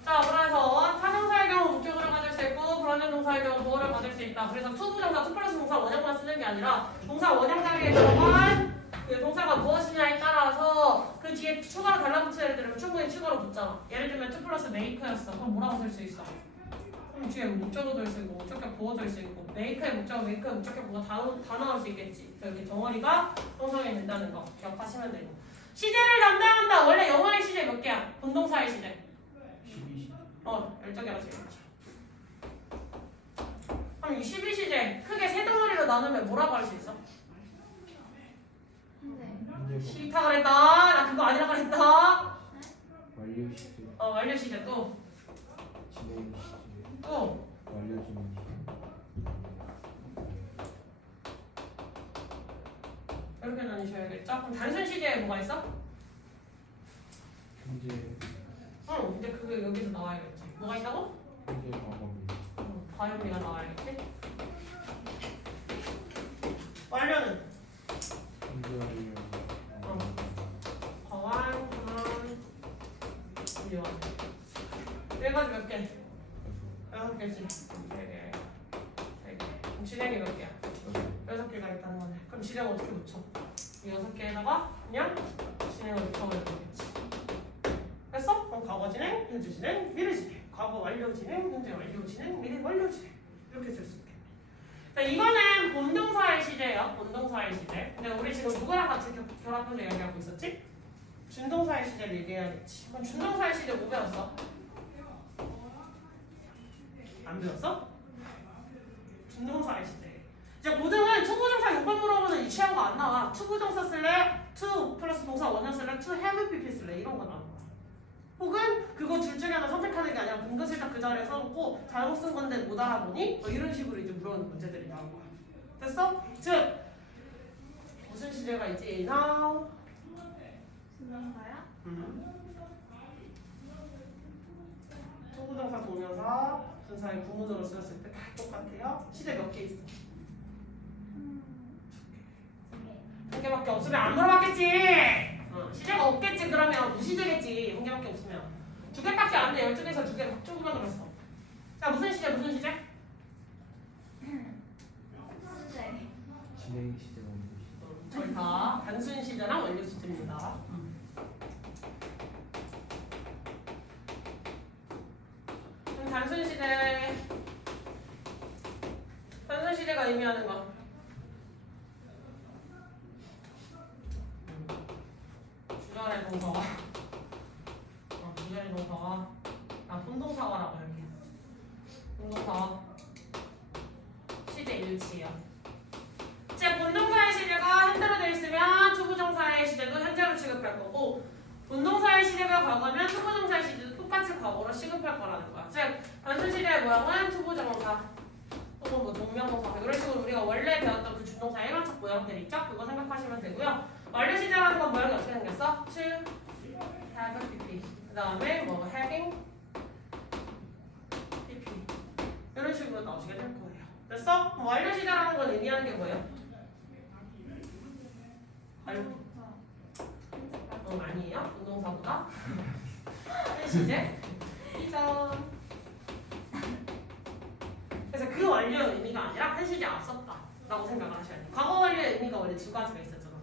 자, 그래서 타동사의 경우 목적어를 가질 수 있고 불완전 동사의 경우 보어를 가질 수 있다. 그래서 투부정사, 투 플러스 동사 원형만 쓰는 게 아니라 동사 원형 자리에 들어간 그 동사가 무엇이냐에 따라서 그 뒤에 추가로 달라붙여야 되면 충분히 추가로 붙잖아. 예를 들면 투 플러스 메이크였어. 그럼 뭐라고 쓸 수 있어? 그럼 뒤에 목적어도 있고 목적격 보어도 있고 메이크의 목적어 메이크의 목적격 보어 다 나올 수 있겠지. 이렇게 덩어리가 형성이 된다는 거 기억하시면 되고. 시제를 담당한다. 원래 영어의 시제 몇 개야? 본동사의 시제. 12시. 12개가 지금. 그럼 이 12시제 크게 세 덩어리로 나누면 뭐라고 할 수 있어? 현재. 싫다 그랬다. 나 그거 아니라 그랬다. 완료 시제. 완료 시제 또. 진행 시제. 또. 완료 진행 시제. 이렇게 나뉘셔야겠죠? 그럼 단순 시제에 뭐가 있어? 현재 근데 그게 여기서 나와야겠지. 뭐가 있다고? 현재 과거비. 과요미가 나와야겠지. 완료는? 현재 완료. 과완, 그만, 미완. 여기까지 몇 개? 6개지. 3개. 3개. 그럼 진행이 몇 개야? 6개가 있다는 거네. 그럼 진행 어떻게 붙여? 이 6개에다가 그냥 진행을 붙여버리면 되겠지. 됐어? 그럼 과거 진행, 현재 진행, 미래 진행. 과거 완료 진행, 현재 완료 진행, 미래 완료 진행. 이렇게 쓸 수 있겠네. 자, 이거는 본동사의 시제예요. 본동사의 시제. 근데 우리 지금 누구랑 같이 결합해서 얘기하고 있었지? 준동사의 시제를 얘기해야겠지. 그럼 준동사의 시제 뭐 배웠어? 안 배웠어? 준동사의 시제. 이제 고등은 투부정사 6번 물어보는 유치한 거 안 나와. 투부정사 쓸래? to 플러스 동사 원형 쓸래? to have pp 쓸래? 이런 거 나와. 혹은 그거 둘 중에 하나 선택하는 게 아니라 은근슬쩍 그 자리에 써놓고 잘못 쓴 건데 못 알아보니? 뭐 이런 식으로 이제 물어보는 문제들이 나온 거야. 됐어? 즉 무슨 시제가 있지? now 준동사야? 투부정사 동명사 분사의 구문으로 쓰였을 때 다 똑같아요. 시제 몇 개 있어? 2개. 1개밖에 없으면 안 물어봤겠지. 시제가 없겠지. 그러면 무시제겠지. 1개밖에 없으면 2개밖에 안 돼. 12개에서 2개 박조구만 들었어. 자, 무슨 시제? 무슨 시제? 현재. 진행 시제 완료 시제. 저희 다 단순 시제랑 완료 시제입니다. 그럼 단순 시제가 의미하는 거. 주절의 동사와 주절의 동사와 본동사와라고 할게. 본동사와 시제 일치야. 제 본동사의 시제가 현재로 되어 있으면 투부정사의 시제도 현재로 취급할 거고, 본동사의 시제가 과거면 투부정사의 시제도 똑같이 과거로 취급할 거라는 거야. 즉 단순 시제의 모양은 투부정사 혹은 뭐 동명사 이런 식으로 우리가 원래 배웠던 그 준동사의 일반적 모양들 있죠? 그거 생각하시면 되고요. 완료 시제라는 건 모양이 어떻게 생겼어? to have pp. 그 다음에 뭐 having pp 이런 식으로 나오시게 될 거예요. 됐어? 완료 시제라는 건 의미하는 게 뭐예요? 아니에요? 운동사보다? 시제? 이전. 그래서 그 완료의 의미가 아니라 한 시제 앞섰다 라고 생각을 하셔야 돼요. 과거 완료의 의미가 원래 두 가지가 있었잖아.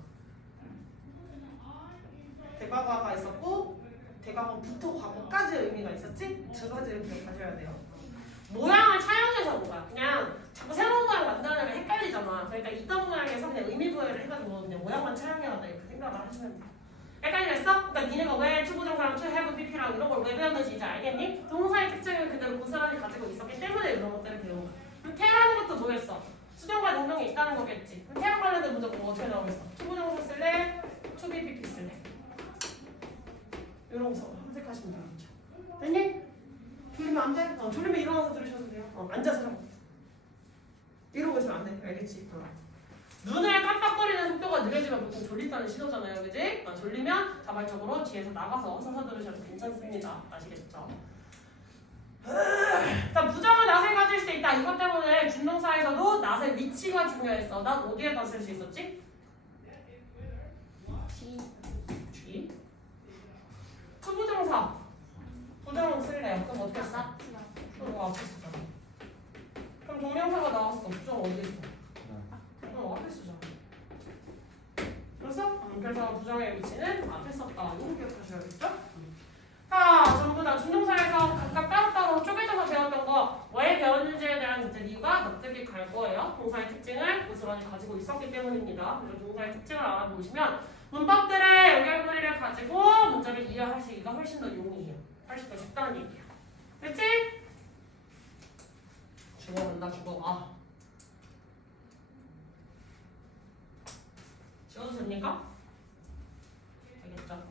대과거가 있었고 대과거부터 과거까지의 의미가 있었지? 두 가지를 기억하셔야 돼요. 모양을 차용해서 본 거야. 그냥 자꾸 새로운 모양 만들려면 헷갈리잖아. 그러니까 있던 모양에서 그냥 의미 부여를 해가지고 그냥 모양만 차용해간다 이렇게 생각을 하시면 돼요. 헷갈리겠어? 그러니까 니네가 왜 투부정사랑 to have pp랑 이런 걸 왜 배웠는지 이제 알겠니? 동사의 특징을 그대로 고스란히 가지고 있었기 때문에 이런 것들을 배운 거야. 그럼 태라는 것도 뭐였어? 수동과 능동이 있다는 거겠지. 그럼 태랑 관련된 문제가 뭐 어떻게 나오겠어? 투부정사 쓸래? to be pp 쓸래? 이런 거 선택하시면 되겠죠. 됐니? 졸리면 안 돼? 졸리면 일어나서 들으셔도 돼요. 앉아서 좀. 이러고 있으면 안 돼. 알겠지? 눈을 깜빡거리는 속도가 느려지면 보통 졸린다는 신호잖아요. 그지? 졸리면 자발적으로 뒤에서 나가서 서서 들으셔도 괜찮습니다. 아시겠죠? 자, 부정은 낫을 가질 수 있다. 이것 때문에 준동사에서도 낫의 위치가 중요했어. 낫 어디에다 쓸 수 있었지? 뒤. 투부정사. 부정 쓸래요. 그럼 어떻게 써? 그럼 앞에 쓰잖아. 그럼 동명사가 나왔어. 부정 어디 있어? 앞에 쓰잖아. 그래서 부정의 위치는 앞에 썼다. 이거 기억하셔야겠죠? 자, 전부 다 준동사에서 각각 따로따로 쪼개져서 배웠던 거 왜 썼기 때문입니다. 그래서 동사의 특징을 알아보시면 문법들의 연결고리를 가지고 문제를 이해하시기가 훨씬 더 용이해요. 훨씬 더 쉽다는 얘기야. 그치? 죽어간다 죽어가. 지워도 됩니까? 알겠죠?